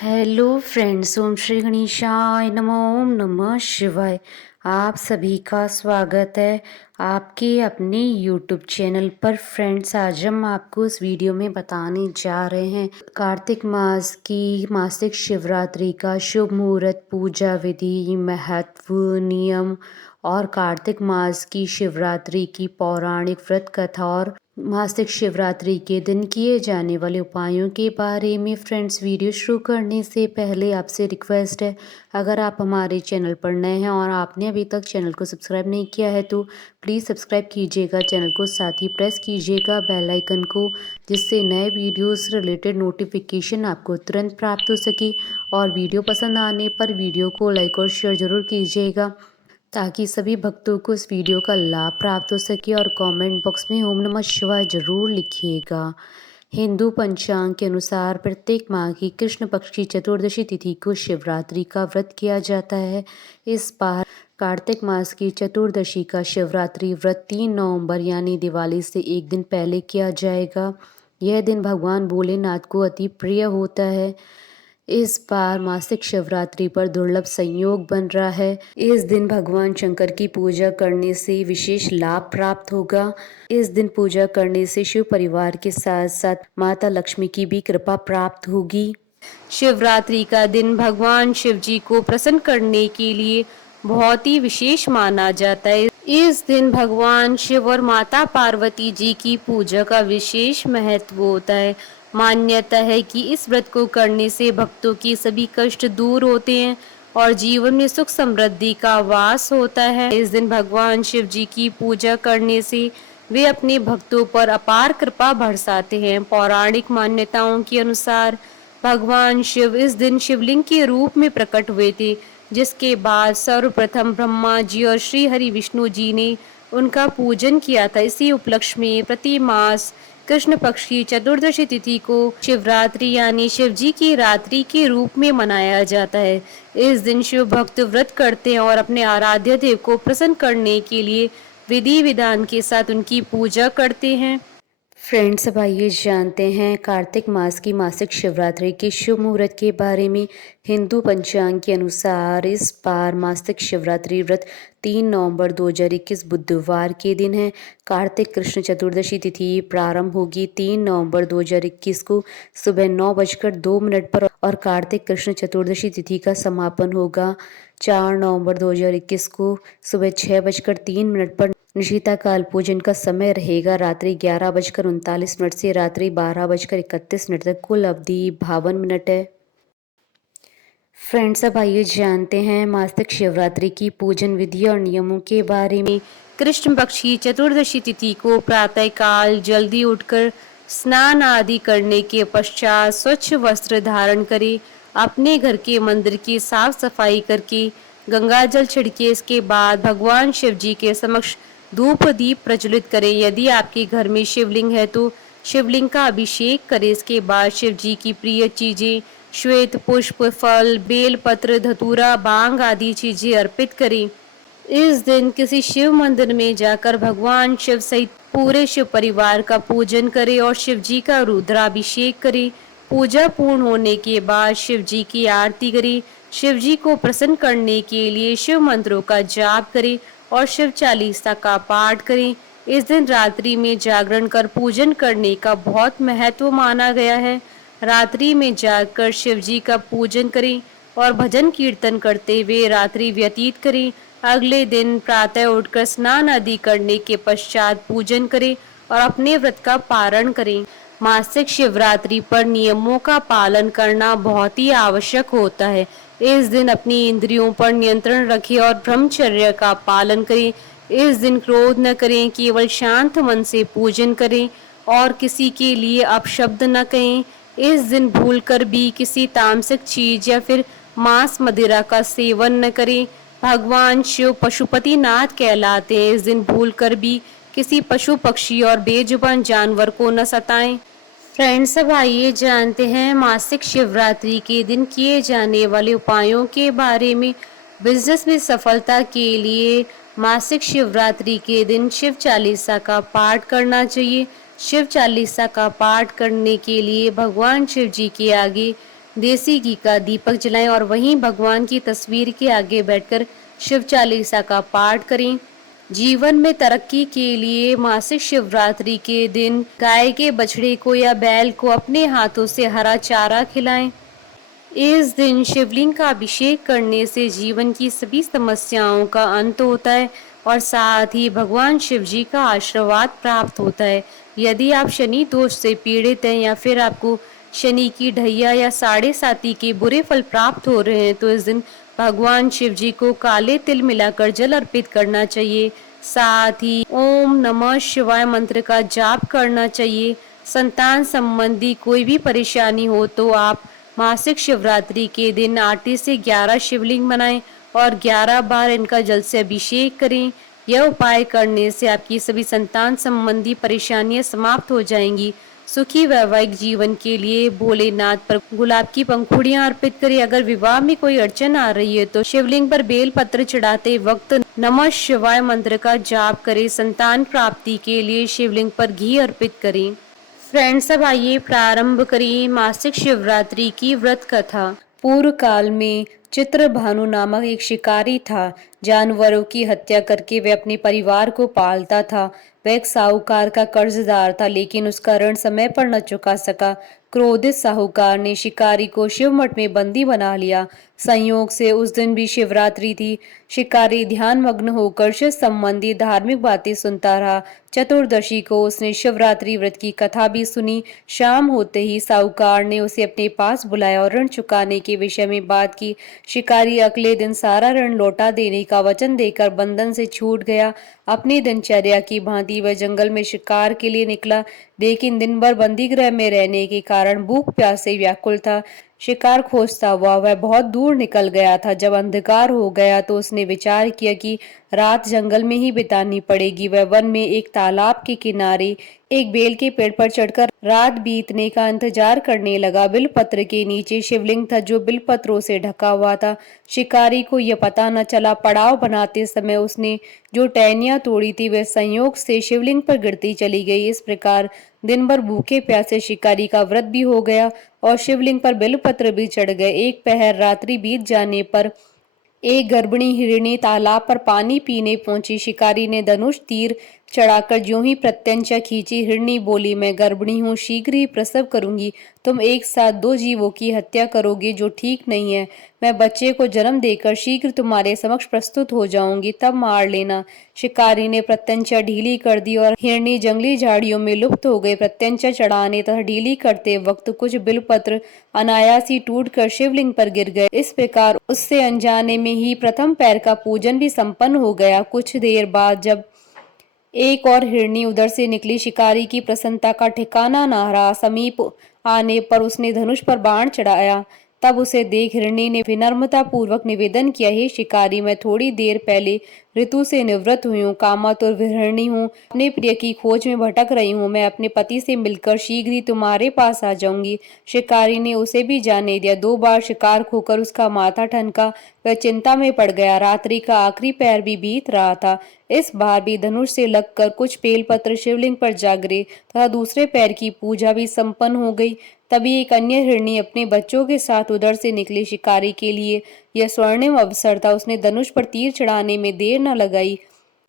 Hello friends, ओम श्री गणेशाय नमः। ओम नमः शिवाय। आप सभी का स्वागत है आपके अपने यूट्यूब चैनल पर। फ्रेंड्स, आज हम आपको इस वीडियो में बताने जा रहे हैं कार्तिक मास की मासिक शिवरात्रि का शुभ मुहूर्त, पूजा विधि, महत्व, नियम और कार्तिक मास की शिवरात्रि की पौराणिक व्रत कथा और मासिक शिवरात्रि के दिन किए जाने वाले उपायों के बारे में। फ्रेंड्स, वीडियो शुरू करने से पहले आपसे रिक्वेस्ट है, अगर आप हमारे चैनल पर नए हैं और आपने अभी तक चैनल को सब्सक्राइब नहीं किया है तो प्लीज़ सब्सक्राइब कीजिएगा चैनल को, साथ ही प्रेस कीजिएगा बेल आइकन को, जिससे नए वीडियोस रिलेटेड नोटिफिकेशन आपको तुरंत प्राप्त हो सके। और वीडियो पसंद आने पर वीडियो को लाइक और शेयर ज़रूर कीजिएगा ताकि सभी भक्तों को इस वीडियो का लाभ प्राप्त हो सके। और कमेंट बॉक्स में ओम नमः शिवाय जरूर लिखिएगा। हिंदू पंचांग के अनुसार प्रत्येक माह की कृष्ण पक्ष की चतुर्दशी तिथि को शिवरात्रि का व्रत किया जाता है। इस बार कार्तिक मास की चतुर्दशी का शिवरात्रि व्रत 3 नवंबर यानी दिवाली से एक दिन पहले किया जाएगा। यह दिन भगवान भोलेनाथ को अति प्रिय होता है। इस बार मासिक शिवरात्रि पर दुर्लभ संयोग बन रहा है। इस दिन भगवान शंकर की पूजा करने से विशेष लाभ प्राप्त होगा। इस दिन पूजा करने से शिव परिवार के साथ साथ माता लक्ष्मी की भी कृपा प्राप्त होगी। शिवरात्रि का दिन भगवान शिव जी को प्रसन्न करने के लिए बहुत ही विशेष माना जाता है। इस दिन भगवान शिव और माता पार्वती जी की पूजा का विशेष महत्व होता है। मान्यता है कि इस व्रत को करने से भक्तों के सभी कष्ट दूर होते हैं और जीवन में सुख समृद्धि का वास होता है। इस दिन भगवान शिव जी की पूजा करने से वे अपने भक्तों पर अपार कृपा बरसाते हैं। पौराणिक मान्यताओं के अनुसार भगवान शिव इस दिन शिवलिंग के रूप में प्रकट हुए थे, जिसके बाद सर्वप्रथम ब्रह्मा जी और श्री हरि विष्णु जी ने उनका पूजन किया था। इसी उपलक्ष्य में प्रति मास कृष्ण पक्ष की चतुर्दशी तिथि को शिवरात्रि यानी शिव जी की रात्रि के रूप में मनाया जाता है। इस दिन शिव भक्त व्रत करते हैं और अपने आराध्य देव को प्रसन्न करने के लिए विधि विधान के साथ उनकी पूजा करते हैं। फ्रेंड्स, अब आइए जानते हैं कार्तिक मास की मासिक शिवरात्रि के शुभ मुहूर्त के बारे में। हिंदू पंचांग के अनुसार इस बार मासिक शिवरात्रि व्रत 3 नवंबर 2021 बुधवार के दिन है। कार्तिक कृष्ण चतुर्दशी तिथि प्रारंभ होगी 3 नवंबर 2021 को सुबह 9:02 पर और कार्तिक कृष्ण चतुर्दशी तिथि का समापन होगा 4 नवंबर 2021 को सुबह 6:03 पर। निशिता काल पूजन का समय रहेगा रात्रि 11:39 से रात्रि 12:31 तक। कुल अवधि 52 मिनट है। फ्रेंड्स, अब आइए जानते हैं मासिक शिवरात्रि की पूजन विधि और नियमों के बारे में। कृष्ण पक्ष की चतुर्दशी तिथि को प्रातः काल जल्दी उठकर स्नान आदि करने के पश्चात स्वच्छ वस्त्र धारण करें। अपने घर के मंदिर की साफ सफाई करके गंगा जल छिड़के। इसके बाद भगवान शिव जी के समक्ष धूप दीप प्रज्वलित करें। यदि आपके घर में शिवलिंग है तो शिवलिंग का अभिषेक करें। इसके बाद शिव जी की प्रिय चीजें श्वेत पुष्प, फल, बेल पत्र, धतूरा, बांग आदि चीजें अर्पित करें। इस दिन किसी शिव मंदिर में जाकर भगवान शिव सहित पूरे शिव परिवार का पूजन करें और शिव जी का रुद्राभिषेक करें। पूजा पूर्ण होने के बाद शिव जी की आरती करें। शिव जी को प्रसन्न करने के लिए शिव मंत्रों का जाप करें और शिव चालीसा का पाठ करें। इस दिन रात्रि में जागरण कर पूजन करने का बहुत महत्व माना गया है। रात्रि में जागकर शिव जी का पूजन करें और भजन कीर्तन करते हुए रात्रि व्यतीत करें। अगले दिन प्रातः उठकर स्नान आदि करने के पश्चात पूजन करें और अपने व्रत का पारण करें। मासिक शिवरात्रि पर नियमों का पालन करना बहुत ही आवश्यक होता है। इस दिन अपनी इंद्रियों पर नियंत्रण रखें और ब्रह्मचर्य का पालन करें। इस दिन क्रोध न करें, केवल शांत मन से पूजन करें और किसी के लिए अपशब्द न कहें। इस दिन भूलकर भी किसी तामसिक चीज या फिर मांस मदिरा का सेवन न करें। भगवान शिव पशुपति नाथ कहलाते हैं। इस दिन भूलकर भी किसी पशु पक्षी और बेजुबान जानवर को न सताएं। फ्रेंड्स, अब आइए जानते हैं मासिक शिवरात्रि के दिन किए जाने वाले उपायों के बारे में। बिजनेस में सफलता के लिए मासिक शिवरात्रि के दिन शिव चालीसा का पाठ करना चाहिए। शिव चालीसा का पाठ करने के लिए भगवान शिव जी के आगे देसी घी का दीपक जलाएं और वहीं भगवान की तस्वीर के आगे बैठकर शिव चालीसा का पाठ करें। जीवन में तरक्की के लिए मासिक शिवरात्रि के दिन गाय के बछड़े को या बैल को अपने हाथों से हरा चारा खिलाएं। इस दिन शिवलिंग का अभिषेक करने से जीवन की सभी समस्याओं का अंत होता है और साथ ही भगवान शिव जी का आशीर्वाद प्राप्त होता है। यदि आप शनि दोष से पीड़ित हैं या फिर आपको शनि की ढैया या साढ़े साती के बुरे फल प्राप्त हो रहे हैं तो इस दिन भगवान शिव जी को काले तिल मिलाकर जल अर्पित करना चाहिए। साथ ही ओम नमः शिवाय मंत्र का जाप करना चाहिए। संतान संबंधी कोई भी परेशानी हो तो आप मासिक शिवरात्रि के दिन आटे से 11 शिवलिंग बनाएं और 11 बार इनका जल से अभिषेक करें। यह उपाय करने से आपकी सभी संतान संबंधी परेशानियां समाप्त हो जाएंगी। सुखी वैवाहिक जीवन के लिए भोलेनाथ पर गुलाब की पंखुड़ियां अर्पित करें। अगर विवाह में कोई अड़चन आ रही है तो शिवलिंग पर बेल पत्र चढ़ाते वक्त नमः शिवाय मंत्र का जाप करें। संतान प्राप्ति के लिए शिवलिंग पर घी अर्पित करें। फ्रेंड्स, अब आइए प्रारंभ करें मासिक शिवरात्रि की व्रत कथा। पूर्व काल में चित्रभानु नामक एक शिकारी था। जानवरों की हत्या करके वह अपने परिवार को पालता था। वह एक साहूकार का कर्जदार था, लेकिन उसका ऋण समय पर न चुका सका। क्रोधित साहूकार ने शिकारी को शिव मठ में बंदी बना लिया। संयोग से उस दिन भी शिवरात्रि थी। शिकारी ध्यान मग्न होकर शिव संबंधी धार्मिक बातें सुनता रहा। चतुर्दशी को उसने शिवरात्रि व्रत की कथा भी सुनी। शाम होते ही साहूकार ने उसे अपने पास बुलाया और ऋण चुकाने के विषय में बात की। शिकारी अगले दिन सारा ऋण लौटा देने का वचन देकर बंधन से छूट गया। अपनी दिनचर्या की भांति वह जंगल में शिकार के लिए निकला, लेकिन दिन भर बंदी गृह में रहने के कारण भूख प्यास से व्याकुल था। शिकार खोजता हुआ वह बहुत दूर निकल गया था। जब अंधकार हो गया तो उसने विचार किया कि रात जंगल में ही बितानी पड़ेगी। वह वन में एक तालाब के किनारे एक बेल के पेड़ पर चढ़कर रात बीतने का इंतजार करने लगा। बिलपत्र के नीचे शिवलिंग था जो बिलपत्रों से ढका हुआ था। शिकारी को यह पता न चला। पड़ाव बनाते समय उसने जो टहनियां तोड़ी थी वह संयोग से शिवलिंग पर गिरती चली गई। इस प्रकार दिन भर भूखे प्यासे शिकारी का व्रत भी हो गया और शिवलिंग पर बेलपत्र भी चढ़ गए। एक पहर रात्रि बीत जाने पर एक गर्भिणी हिरणी तालाब पर पानी पीने पहुंची। शिकारी ने धनुष तीर चढ़ाकर ज्यों ही प्रत्यंचा खींची। हिरणी बोली, मैं गर्भिणी हूँ, शीघ्र ही प्रसव करूंगी। तुम एक साथ दो जीवों की हत्या करोगे जो ठीक नहीं है। मैं बच्चे को जन्म देकर शीघ्र तुम्हारे समक्ष प्रस्तुत हो जाऊंगी, तब मार लेना। शिकारी ने प्रत्यंचा ढीली कर दी और हिरणी जंगली झाड़ियों में लुप्त हो गई। प्रत्यंचा चढ़ाने तथा ढीली करते वक्त कुछ बिलपत्र अनायास ही टूटकर शिवलिंग पर गिर गए। इस प्रकार उससे अनजाने में ही प्रथम पैर का पूजन भी संपन्न हो गया। कुछ देर बाद जब एक और हिरणी उधर से निकली, शिकारी की प्रसन्नता का ठिकाना न रहा। समीप आने पर उसने धनुष पर बाण चढ़ाया। तब उसे देख हिरणी ने विनम्रता पूर्वक निवेदन किया, हे शिकारी, मैं थोड़ी देर पहले ऋतु से निवृत्त हुई हूँ, कामातुर विहरणी हूँ, अपने प्रिय की खोज में भटक रही हूँ। मैं अपने पति से मिलकर शीघ्र ही तुम्हारे पास आ जाऊंगी। शिकारी ने उसे भी जाने दिया। 2 बार शिकार खोकर उसका माथा ठनका। वह चिंता में पड़ गया। रात्रि का आखिरी पैर भी बीत रहा था। इस बार भी धनुष से लगकर कुछ बेलपत्र शिवलिंग पर जा गिरे तथा दूसरे पैर की पूजा भी संपन्न हो गई। तभी एक अन्य हिरणी अपने बच्चों के साथ उधर से निकली। शिकारी के लिए यह स्वर्णिम अवसर था। उसने धनुष पर तीर चढ़ाने में देर न लगाई।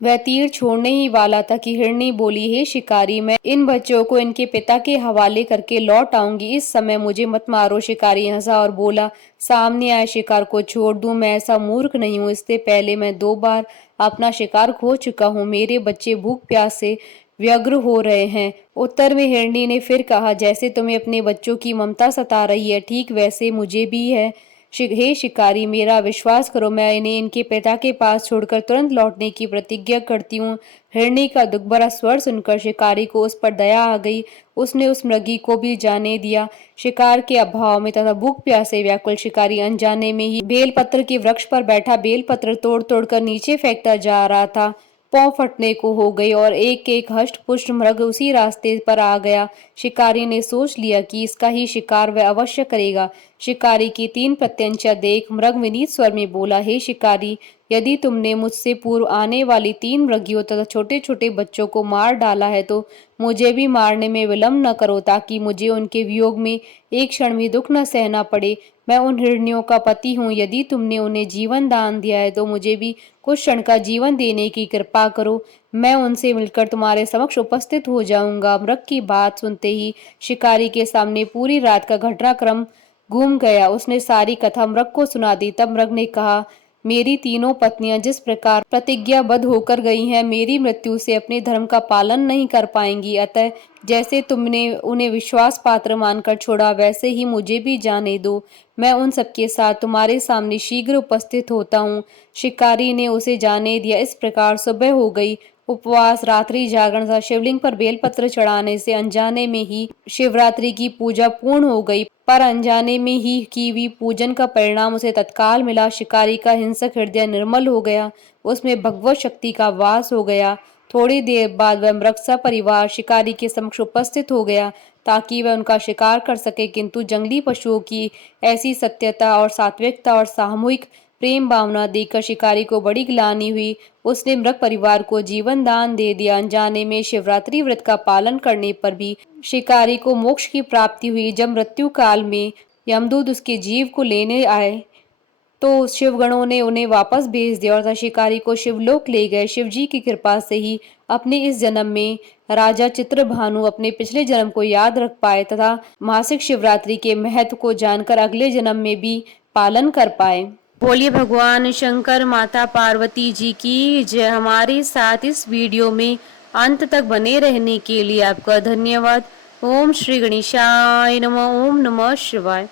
वह तीर छोड़ने ही वाला था कि हिरणी बोली, हे शिकारी, मैं इन बच्चों को इनके पिता के हवाले करके लौट आऊंगी। इस समय मुझे मत मारो। शिकारी हंसा और बोला, सामने आए शिकार को छोड़ दूं? मैं ऐसा मूर्ख नहीं हूं। इससे पहले मैं 2 बार अपना शिकार खो चुका हूँ। मेरे बच्चे भूख प्यास से व्यग्र हो रहे हैं। उत्तर में हिरणी ने फिर कहा, जैसे तुम्हें अपने बच्चों की ममता सता रही है, ठीक वैसे मुझे भी है। हे शिकारी, मेरा विश्वास करो, मैं इन्हें इनके पिता के पास छोड़कर तुरंत लौटने की प्रतिज्ञा करती हूँ। हिरणी का दुख भरा स्वर सुनकर शिकारी को उस पर दया आ गई। उसने उस मृगी को भी जाने दिया। शिकार के अभाव में तथा भूख प्यास से व्याकुल शिकारी अनजाने में ही बेलपत्र के वृक्ष पर बैठा बेलपत्र तोड़ तोड़कर नीचे फेंकता जा रहा था। पांव फटने को हो गई और एक एक हष्ट पुष्ट मृग उसी रास्ते पर आ गया। शिकारी ने सोच लिया कि इसका ही शिकार वह अवश्य करेगा। शिकारी की 3 प्रत्यंचा देख मृग विनीत स्वर में बोला, हे शिकारी, यदि तुमने मुझसे पूर्व आने वाली 3 मृगियों तथा छोटे-छोटे बच्चों को मार डाला है तो मुझे भी मारने में विलंब न करो, ताकि मुझे उनके वियोग में एक क्षण भी दुःख न सहना पड़े। मैं उन हिरनियों का पति हूँ। यदि तुमने उन्हें जीवन दान दिया है तो मुझे भी कुछ क्षण का जीवन देने की कृपा करो। मैं उनसे मिलकर तुम्हारे समक्ष उपस्थित हो जाऊँगा। मृग की बात सुनते ही शिकारी के सामने पूरी रात का घटनाक्रम घूम गया। उसने सारी कथा मृग को सुना दी। तब मृग ने कहा, मेरी तीनों पत्नियां जिस प्रकार प्रतिज्ञाबद्ध होकर गई हैं, मेरी मृत्यु से अपने धर्म का पालन नहीं कर पाएंगी। अतः जैसे तुमने उन्हें विश्वास पात्र मानकर छोड़ा, वैसे ही मुझे भी जाने दो। मैं उन सबके साथ तुम्हारे सामने शीघ्र उपस्थित होता हूँ। शिकारी ने उसे जाने दिया। इस प्रकार सुबह हो गई। उपवास, रात्रि जागरण तथा शिवलिंग पर बेलपत्र चढ़ाने से अनजाने में ही शिवरात्रि की पूजा पूर्ण हो गई। पर अनजाने में ही की हुई पूजन का परिणाम उसे तत्काल मिला। शिकारी का हिंसक हृदय निर्मल हो गया, उसमें भगवत शक्ति का वास हो गया। थोड़ी देर बाद वह मृग सपरिवार शिकारी के समक्ष उपस्थित हो गया, ताकि वह उनका शिकार कर सके। किंतु जंगली पशुओं की ऐसी सत्यता और सात्विकता और सामूहिक प्रेम भावना देखकर शिकारी को बड़ी ग्लानि हुई। उसने मृग परिवार को जीवन दान दे दिया। अनजाने में शिवरात्रि व्रत का पालन करने पर भी शिकारी को मोक्ष की प्राप्ति हुई। जब मृत्यु काल में यमदूत उसके जीव को लेने आए तो शिवगणों ने उन्हें वापस भेज दिया और शिकारी को शिवलोक ले गए। शिवजी की कृपा से ही अपने इस जन्म में राजा चित्रभानु अपने पिछले जन्म को याद रख पाए तथा मासिक शिवरात्रि के महत्व को जानकर अगले जन्म में भी पालन कर पाए। बोलिए भगवान शंकर माता पार्वती जी की जय। हमारे साथ इस वीडियो में अंत तक बने रहने के लिए आपका धन्यवाद। ओम श्री गणेशाय नमः। ओम नमः शिवाय।